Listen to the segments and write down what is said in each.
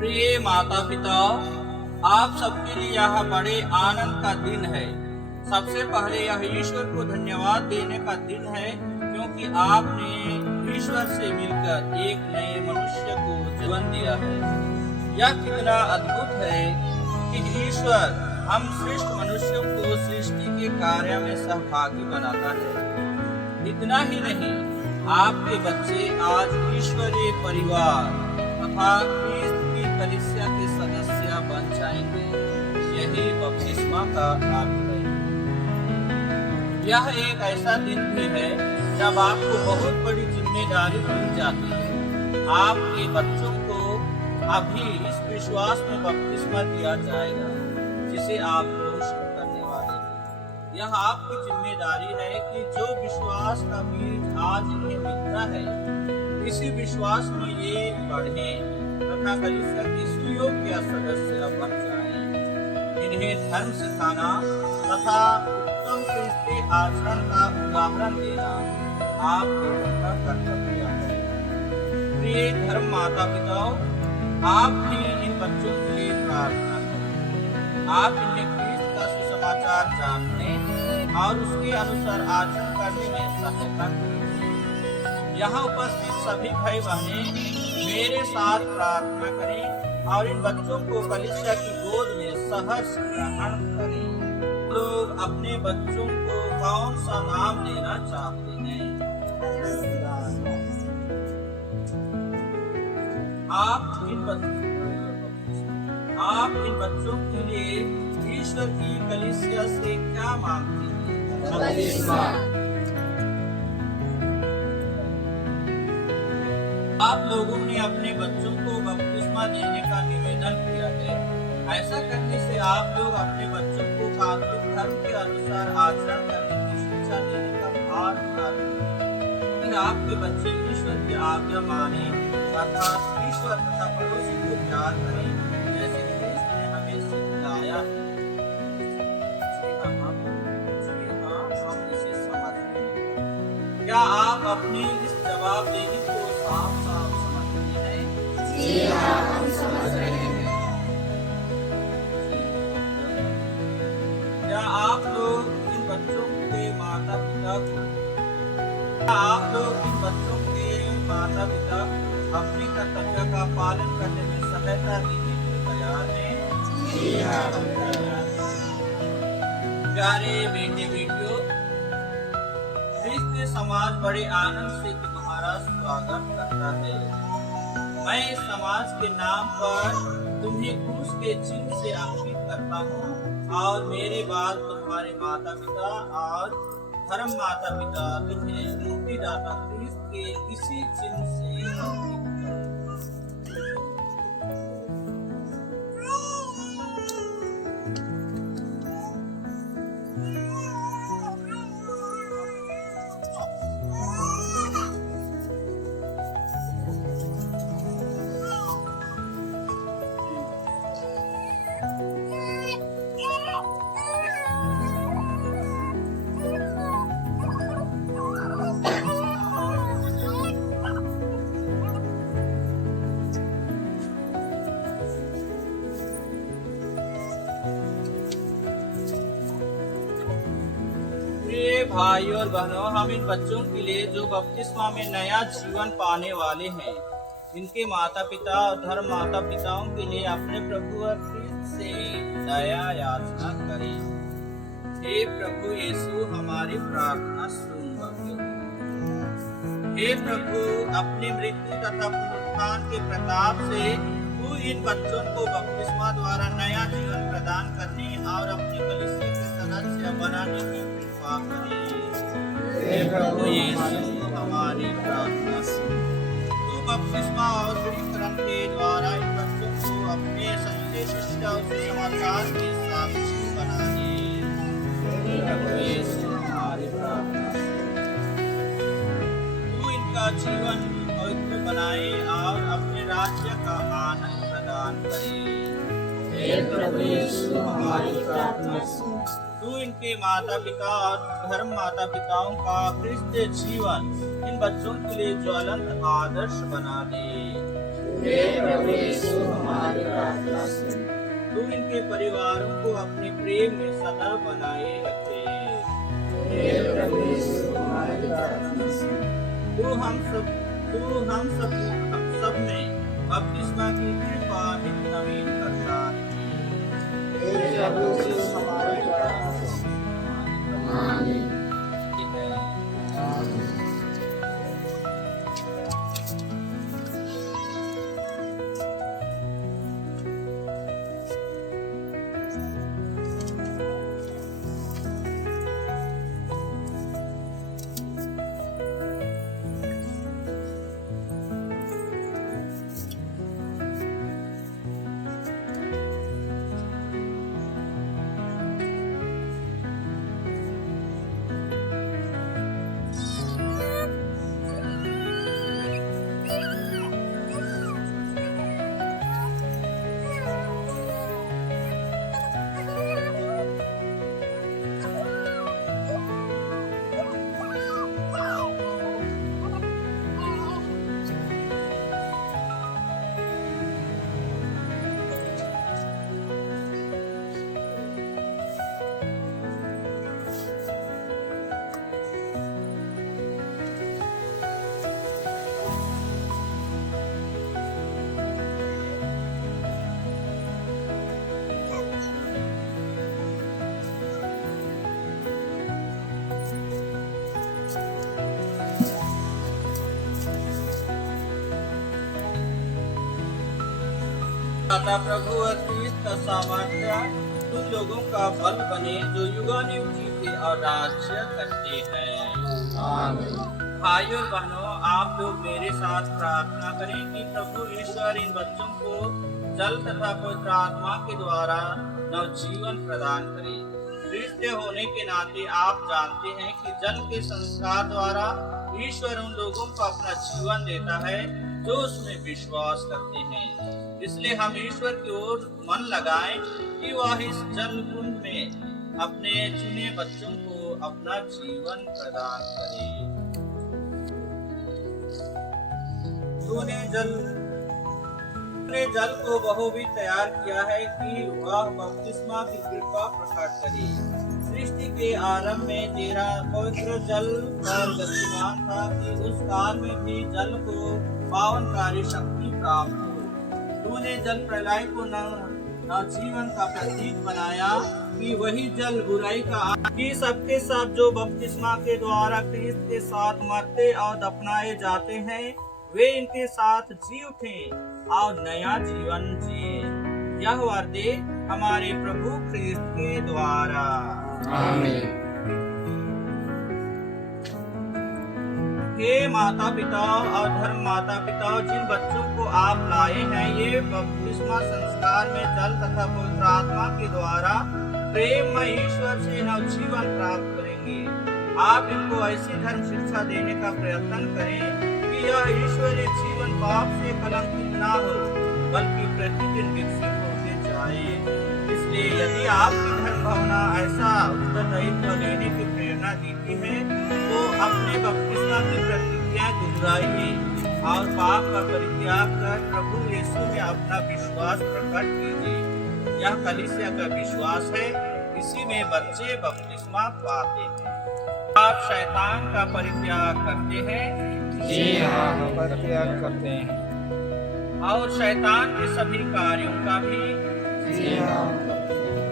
प्रिय माता पिता, आप सबके लिए यह बड़े आनंद का दिन है। सबसे पहले यह ईश्वर को धन्यवाद देने का दिन है, क्योंकि आपने ईश्वर से मिलकर एक नए मनुष्य को जीवन दिया है। यह कितना अद्भुत है कि ईश्वर हम श्रेष्ठ मनुष्यों को सृष्टि के कार्य में सहभागी बनाता है। इतना ही नहीं, आपके बच्चे आज ईश्वरीय परिवार तथा क्रिस्त की कलीसिया के सदस्य बन जाएंगे। यही बपतिस्मा का अर्थ है। यह एक ऐसा दिन भी है जब आपको बहुत बड़ी जिम्मेदारी मिल जाती है। आपके बच्चों को अभी इस विश्वास में बपतिस्मा दिया जाएगा जिसे आप पोषण करने वाले हैं। यह आपकी जिम्मेदारी है कि जो विश्वास का बीज आज इन्हें मिलता है, इसी विश्वास में ये बढ़े तथा कलीसिया के सुयोग्य सदस्य बन जाएं। इन्हें धर्म सिखाना तथा उत्तम क्रिस्ती आचरण का उदाहरण देना आप लोगों का कर्तव्य है। प्रिय धर्म माता पिताओं, आप भी इन बच्चों के लिए प्रार्थना करें। आप इन्हें क्रिस्त का सुसमाचार जानने और उसके अनुसार आचरण करने में सहायता करें। यहाँ उपस्थित सभी भाई बहनें मेरे साथ प्रार्थना करें और इन बच्चों को कलीसिया की गोद में सहर्ष ग्रहण करें। लोग अपने बच्चों को कौन सा नाम देना चाहते हैं? आप इन बच्चों के लिए ईश्वर की कलीसिया से क्या मांगते हैं? आप लोगों ने अपने बच्चों को बपतिस्मा देने का निवेदन किया है। ऐसा करने से आप लोग अपने बच्चों को कैथोलिक धर्म के अनुसार आचरण करने की शिक्षा देने का भार उठाते हैं। फिर आपके बच्चे ईश्वर की आज्ञा माने अर्थात ईश्वर तथा पड़ोसी को प्यार करें, जैसे क्रिस्त ने हमें सिखाया है। हम इसे समझते हैं। क्या आप अपनी इस जवाबदेही को साफ साफ समझते हैं? जी हाँ, हम समझ रहे हैं। क्या आप लोग इन बच्चों के माता पिता को अपने कर्तव्य का पालन करने में सहायता देने के लिए तैयार हैं? जी हाँ। प्यारे बेटे बेटियों, क्रिस्त समाज बड़े आनंद से तुम्हारा स्वागत करता है। मैं इस समाज के नाम पर तुम्हें क्रूस के चिन्ह से अंकित करता हूँ और मेरे बाद तुम्हारे माता पिता और धर्म माता पिता तुम्हें मुक्तिदाता क्रिस्त के इसी चिन्ह से अंकित भाई और बहनों, हम इन बच्चों के लिए जो बपतिस्मा में नया जीवन पाने वाले हैं, इनके माता पिता और धर्म माता पिताओं के लिए अपने प्रभु और क्रिस्त से दया याचना करें। हे प्रभु यीशु, हमारी प्रार्थना सुन। हे प्रभु, अपनी मृत्यु तथा पुनरुत्थान के प्रताप से तू इन बच्चों को बपतिस्मा द्वारा नया जीवन प्रदान करने और अपनी कलीसिया के सदस्य बनाने की कृपा करे। हे प्रभु यीशु, हमारी प्रार्थना सुन। तू बपतिस्मा और दृढ़ीकरण के द्वारा इन बच्चों को अपने सच्चे शिष्य और सुसमाचार के साक्षी बना दे। हे प्रभु यीशु, हमारी प्रार्थना सुन। तू इनका जीवन पवित्र बनाए और अपने राज्य का आनंद प्रदान करे। हे प्रभु यीशु, हमारी प्रार्थना सुन। तू इनके माता पिता और धर्म माता पिताओं का क्रिस्त जीवन इन बच्चों के लिए ज्वलंत आदर्श बना दे। हे प्रभु यीशु, हमारी तू इनके परिवारों को अपने प्रेम में सदा बनाए रखे। हे प्रभु यीशु हमारी प्रार्थना सुन। तू हम सब में बपतिस्मा की कृपा नित्य नवीन करता रहे। हे प्रभु यीशु हमारी प्रार्थना सुन। आमीन। आमीन। दाता प्रभु और क्रिस्त का सामर्थ्य तुम लोगों का बल बने जो युगानुयुग जीते और राज्य करते हैं। आमीन। भाइयों और बहनों, आप लोग मेरे साथ प्रार्थना करें कि प्रभु ईश्वर इन बच्चों को जल तथा पवित्र आत्मा के द्वारा नवजीवन प्रदान करे। क्रिस्तीय होने के नाते आप जानते हैं कि जल के संस्कार द्वारा ईश्वर उन लोगों को अपना जीवन देता है जो उसमें विश्वास करते हैं। इसलिए हम ईश्वर की ओर मन लगाएं कि वह इस जल कुंड में अपने चुने बच्चों को अपना जीवन प्रदान करे। तूने जल को बहुविध तैयार किया है कि वह बपतिस्मा की कृपा प्रकट करे। सृष्टि के आरंभ में तेरा पवित्र जल पर गतिमान था कि उस काल में भी जल को पावनकारी शक्ति प्राप्त हो। तूने जल प्रलय को नवजीवन का प्रतीक बनाया कि वही जल बुराई का कि सबके सब जो बपतिस्मा के द्वारा क्रिस्त के साथ मरते और दफनाए जाते हैं वे इनके साथ जी उठें और नया जीवन जिए। यह वर दे हमारे प्रभु क्रिस्त के द्वारा। आमीन। हे माता पिता और धर्म माता पिता, जिन बच्चों को आप लाए हैं ये बपतिस्मा संस्कार में जल तथा पवित्र आत्मा के द्वारा प्रेम में ईश्वर से नवजीवन प्राप्त करेंगे। आप इनको ऐसी धर्म शिक्षा देने का प्रयत्न करें कि यह ईश्वरीय जीवन पाप से कलंकित ना हो बल्कि प्रतिदिन विकसित होते जाए। इसलिए यदि आपकी धर्म भावना ऐसा उत्तरदायित्व लेने की प्रेरणा देती है तो अपने बपतिस्मा की प्रतिज्ञा दोहराइए और पाप का परित्याग कर प्रभु यीशु में अपना विश्वास प्रकट कीजिए। यह कलीसिया का विश्वास है, इसी में बच्चे बपतिस्मा पाते हैं। आप शैतान का परित्याग करते हैं? जी हाँ, हम परित्याग करते हैं। और शैतान के सभी कार्यों का भी? जी हाँ, करते हैं।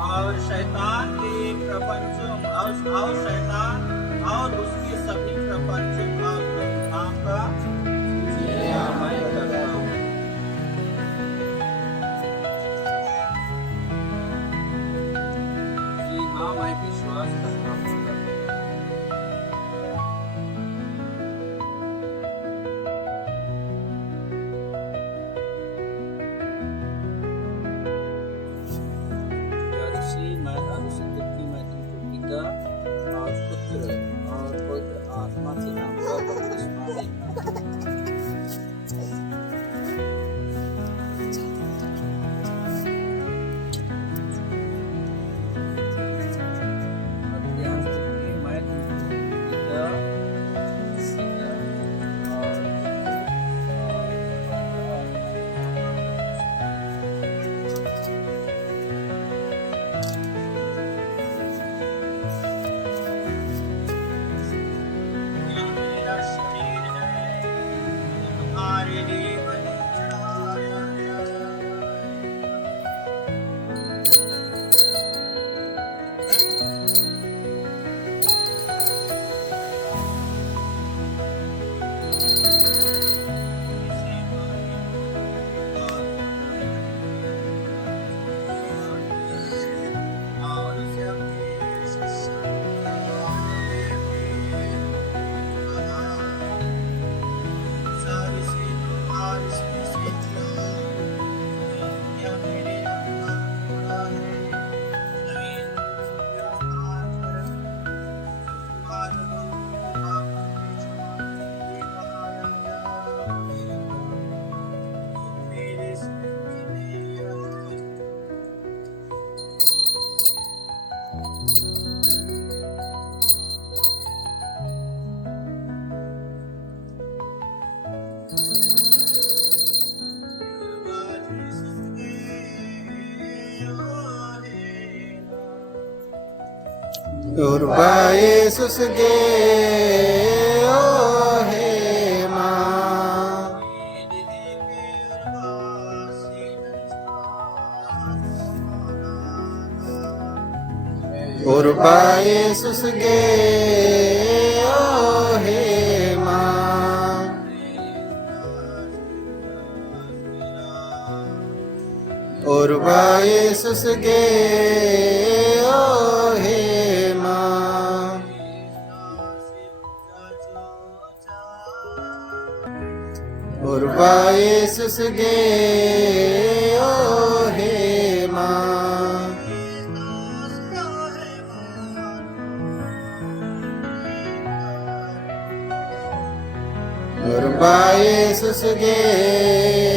और शैतान के प्रपंचों और शैतान और उसके सभी प्रपंचों और काम का जी हाँ, मैं करता हूँ। जी हाँ, मैं विश्वास करता हूँ। मैं तुमको पिता और पुत्र और पवित्र आत्मा के नाम पर Urbaye susge o he ma. Urbaye susge o he ma. Urbaye susge o he ma. Urbaye susge o he ma. Urbaye susge